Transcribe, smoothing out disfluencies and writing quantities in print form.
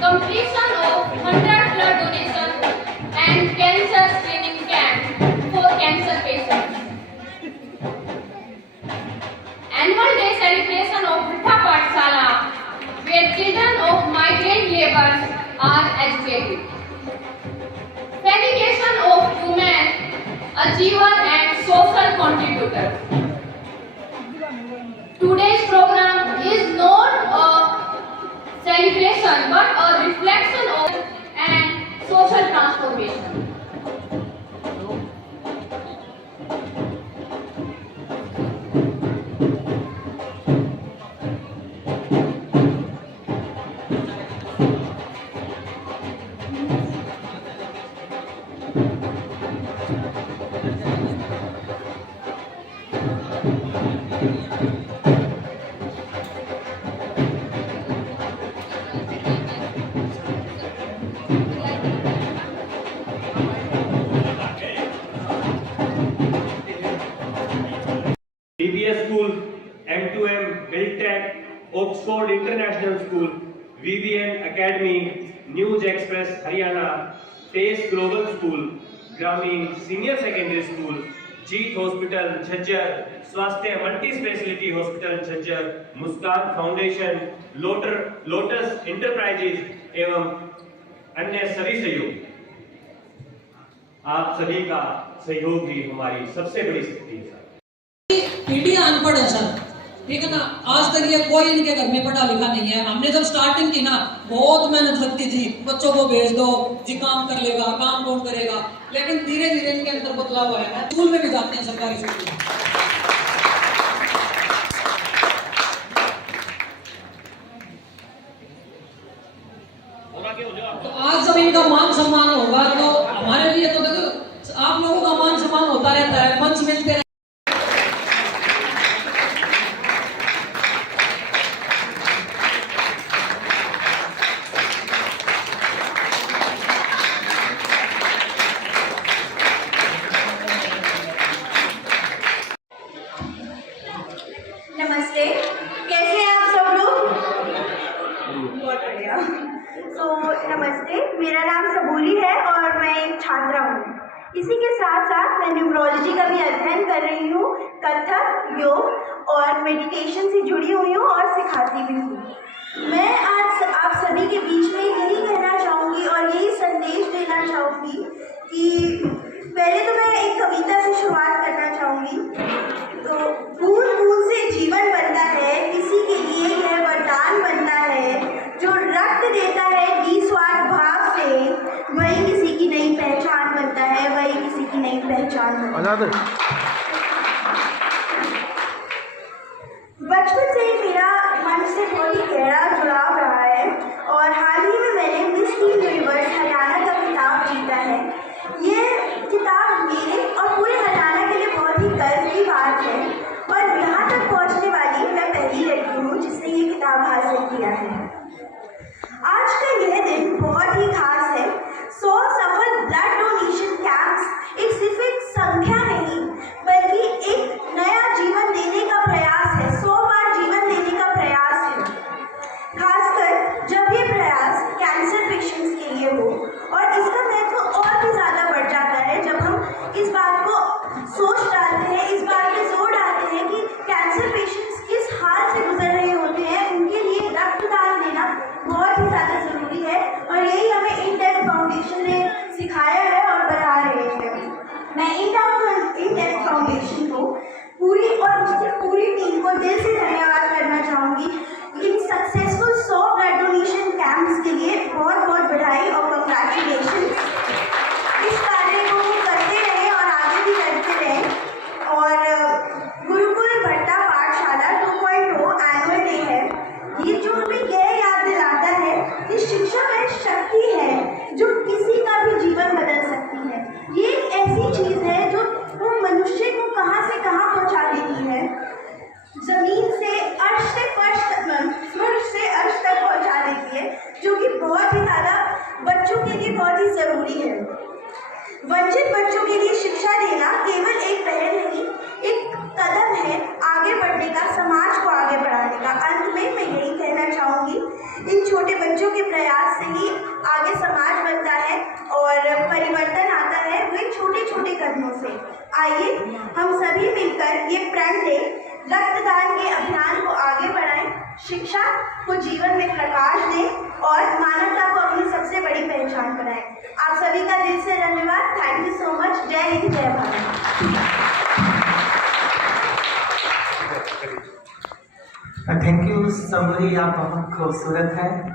Completion of 100 blood donation and cancer screening camp for cancer patients. Annual day celebration of Vriddha Pathshala, where children of migrant laborers are educated. Celebration of women, achiever and social contributors. Today's program is not a celebration but a reflection of and social transformation. DBS School, M2M, Hilltech, Oxford International School, VVN Academy, News Express Haryana, Pace Global School, Grameen Senior Secondary School, Jeet Hospital Jhajjar, Swasthya Multi Speciality Hospital Jhajjar, Muskaan Foundation, Lotus Enterprises एवं अन्य सभी सहयोग, आप सभी का सहयोग ही हमारी सबसे बड़ी शक्ति है। पीढ़ियां अनपढ़ है सर, ठीक है ना। आज तक ये कोई इनके घर में पढ़ा लिखा नहीं है। हमने जब स्टार्टिंग की ना बहुत मेहनत लगती थी, बच्चों को भेज दो जी, काम कर लेगा, काम कौन करेगा। लेकिन धीरे धीरे इनके अंदर बदलाव आया है। स्कूल में भी जाते हैं, सरकारी स्कूल में। तो आज जब इनका मान सम्मान होगा तो हमारे लिए तो देखो, आप लोगों का मान सम्मान होता रहता है, मंच मिलते रहते। नमस्ते, कैसे हैं आप सब लोग? बहुत बढ़िया। नमस्ते, मेरा नाम सबूरी है और मैं एक छात्रा हूँ। इसी के साथ साथ मैं न्यूमरोलॉजी का भी अध्ययन कर रही हूँ, कथक, योग और मेडिटेशन से जुड़ी हुई हूँ और सिखाती भी हूँ। मैं आज आप सभी के बीच में यही कहना चाहूँगी और यही संदेश देना चाहूँगी कि पहले तो मैं एक कविता से शुरुआत करना चाहूँगी। पहचान बनाए। बचपन से ही मेरा मन से बहुत ही गहरा जुड़ाव रहा है और हाल ही में मैंने मिस टीम यूनिवर्स हरियाणा का खिताब जीता है। ये किताब मेरे और पूरे हरियाणा के लिए बहुत ही गर्व की बात है और यहाँ तक पहुँचने वाली मैं पहली लड़की हूँ जिसने ये किताब हासिल किया है। आज का यह दिन बहुत ही खास है। 100 सफल ब्लड डोनेशन कैंप्स एक सिर्फ एक संख्या नहीं बल्कि एक नया जीवन देने का प्रयास है। 100 बार जीवन देने का प्रयास है, खासकर जब ये प्रयास कैंसर पेशेंट्स के लिए हो। और इसका महत्व और भी ज़्यादा बढ़ जाता है जब हम इस बात को सोच डालते हैं, इस बात पे जोर डालते हैं कि कैंसर पेशेंट्स किस हाल से गुजर रहे होते हैं, उनके लिए रक्तदान देना बहुत ही ज़्यादा ज़रूरी है। और यही हमें इंटेक फाउंडेशन ने सिखाया है और बता रहे हैं। मैं इंटेक फाउंडेशन को पूरी और उसकी पूरी टीम को दिल से धन्यवाद करना चाहूँगी। इन सक्सेसफुल 100 ब्लड डोनेशन कैंप्स के लिए बहुत बहुत बधाई और कंग्रेचुलेशन। इस कार्य को करते रहें और आगे भी करते रहें। और गुरुकुल भट्टा पाठशाला 2.0 एनुअल डे है, ये जो हमें यह याद दिलाता है कि शिक्षा में शक्ति है जो किसी का भी जीवन बदल सकती है। ये एक ऐसी चीज़ है जो वो मनुष्य को कहाँ से कहाँ पहुँचा देती है, जमीन से अर्श से फर्श तक पहुँचा देती है, जो कि बहुत ही ज़्यादा बच्चों के लिए बहुत ही ज़रूरी है। वंचित बच्चों के लिए शिक्षा देना केवल एक पहल नहीं, एक कदम है आगे बढ़ने का, समाज को आगे बढ़ाने का। अंत में मैं यही कहना चाहूँगी, इन छोटे बच्चों के प्रयास से ही आगे समाज बनता है और परिवर्तन आता है, वे छोटे छोटे कदमों से। आइए हम सभी मिलकर ये प्रण लें, रक्तदान के अभियान को आगे बढ़ाएं, शिक्षा को जीवन में प्रकाश दें और मानवता को अपनी सबसे बड़ी पहचान बनाएं। आप सभी का दिल से धन्यवाद। Thank you so much. जय हिंद, जय भारत। थैंक यू सबूरी, आप बहुत खूबसूरत हैं।